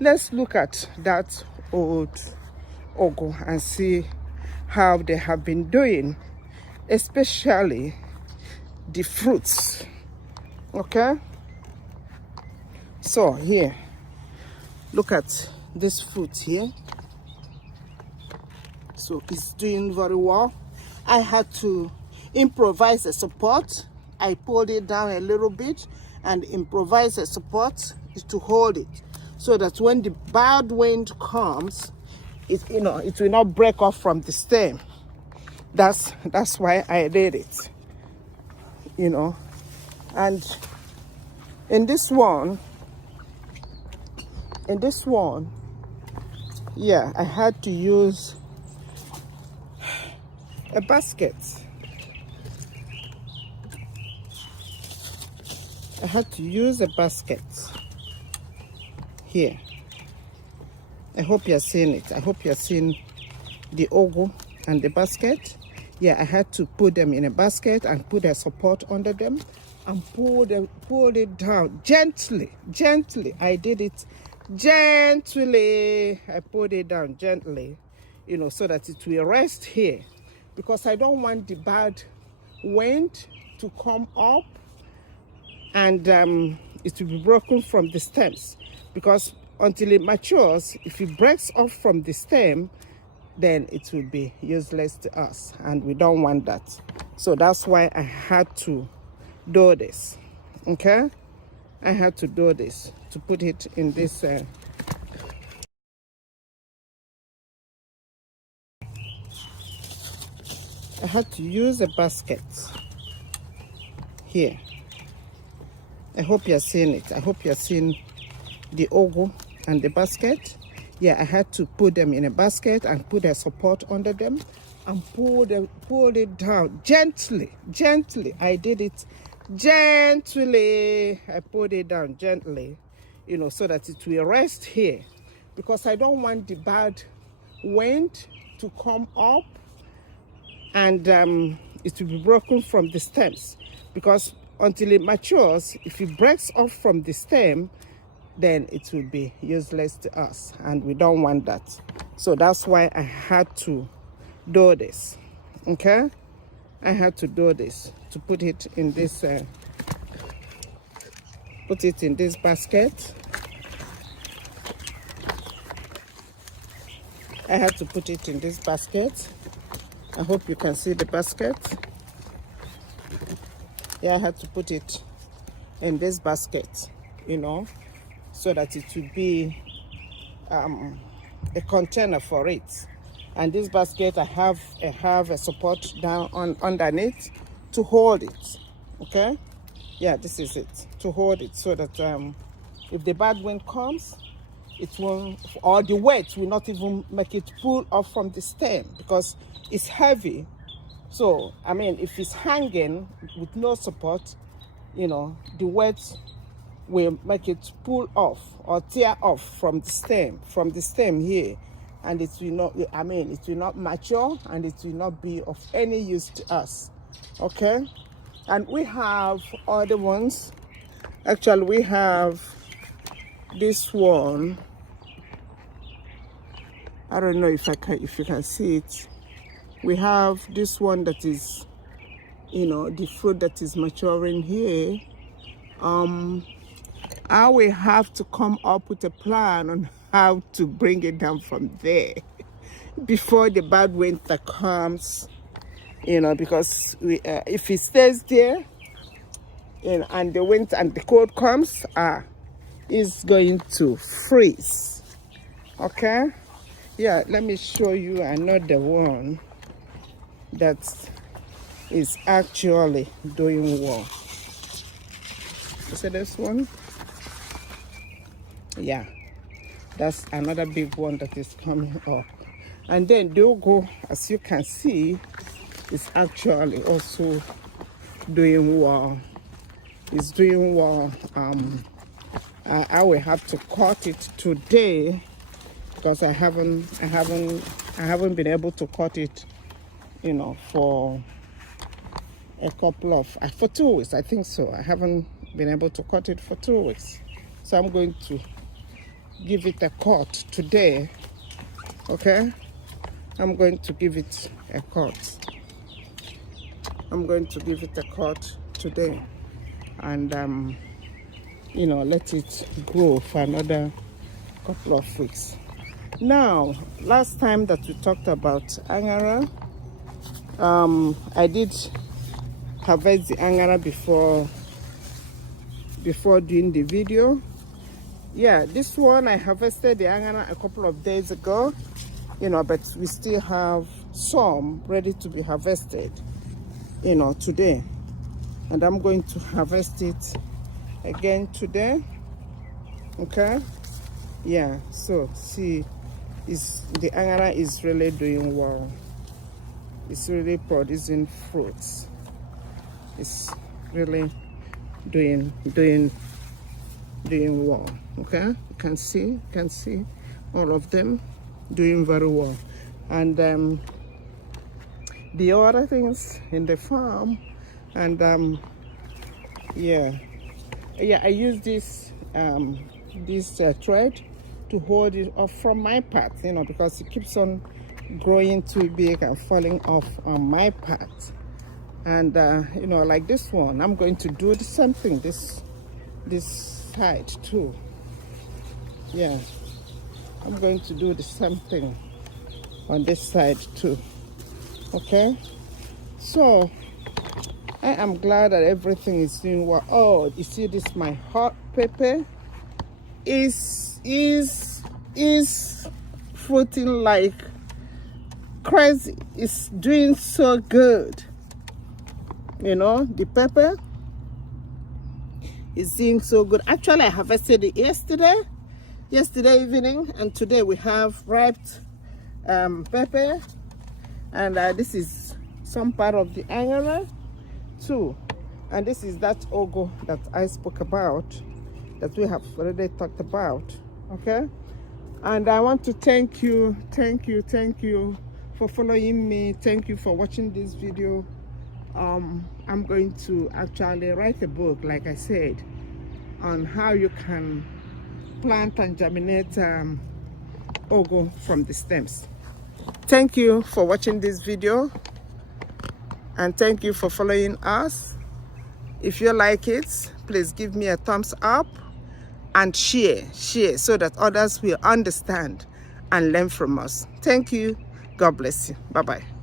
let's look at that old ugu and see how they have been doing, especially the fruits. Okay, so here, look at this fruit here. So it's doing very well. I had to improvise a support. I pulled it down a little bit and improvise a support to hold it, so that when the bad wind comes, it will not break off from the stem. That's why I did it. And in this one, yeah, I had to use a basket. I had to use a basket here. I hope you're seeing it. I hope you're seeing the ugu and the basket. Yeah, I had to put them in a basket and put a support under them and pull it down gently. I did it gently. I pulled it down gently, so that it will rest here, because I don't want the bad wind to come up and it will be broken from the stems, because until it matures, if it breaks off from the stem, then it will be useless to us, and we don't want that. So that's why I had to do this. Okay, I had to do this to put it in this I had to use a basket here. I hope you're seeing it. I hope you're seeing the ugu and the basket. Yeah, I had to put them in a basket and put a support under them and pull it down gently. I did it gently. I pulled it down gently, so that it will rest here, because I don't want the bad wind to come up and it will be broken from the stems, because until it matures, if it breaks off from the stem, then it will be useless to us, and we don't want that. So that's why I had to do this. Okay, I had to do this to put it in this basket. I had to put it in this basket. I hope you can see the basket. Yeah, I had to put it in this basket, so that it will be a container for it. And this basket, I have a support down underneath to hold it. Okay, yeah, this is it, to hold it, so that if the bad wind comes, it won't, or the weight will not even make it pull off from the stem, because it's heavy. So I mean, if it's hanging with no support, the weight will make it pull off or tear off from the stem here, and it will not mature, and it will not be of any use to us. Okay, and we have other ones. Actually, we have this one. I don't know if you can see it. We have this one that is, the fruit that is maturing here. I will have to come up with a plan on how to bring it down from there before the bad winter comes, because if it stays there, and the winter and the cold comes, it's going to freeze. Okay, yeah, let me show you another one that is actually doing well. You see this one? Yeah, that's another big one that is coming up. And then the ugu, as you can see, is actually also doing well. It's doing well. I will have to cut it today, because I haven't been able to cut it, for a couple of for 2 weeks, I think so. I haven't been able to cut it for 2 weeks, so I'm going to give it a cut today. Okay, I'm going to give it a cut. I'm going to give it a cut today, and you know, let it grow for another couple of weeks. Now, last time that we talked about angara, I did harvest the angara before doing the video. Yeah, this one I harvested the angara a couple of days ago, you know, but we still have some ready to be harvested, you know, today. And I'm going to harvest it again today. Okay, yeah, so see, the angara is really doing well. It's really producing fruits. It's really doing well. Okay, you can see all of them doing very well. And the other things in the farm, and yeah, I use this thread to hold it off from my part, you know, because it keeps on growing too big and falling off on my part. And you know, like this one, I'm going to do the same thing this side too. Yeah, I'm going to do the same thing on this side too. Okay, so I am glad that everything is doing well. Oh, you see this, my hot pepper is fruiting like crazy. It's doing so good. You know, the pepper is doing so good. Actually, I harvested it yesterday evening, and today we have ripe pepper, and this is some part of the angara too, and this is that ogo that I spoke about, that we have already talked about. Okay, and I want to thank you for following me. Thank you for watching this video. I'm going to actually write a book, like I said, on how you can plant and germinate ogo from the stems. Thank you for watching this video, and thank you for following us. If you like it, please give me a thumbs up and share so that others will understand and learn from us. Thank you. God bless you. Bye-bye.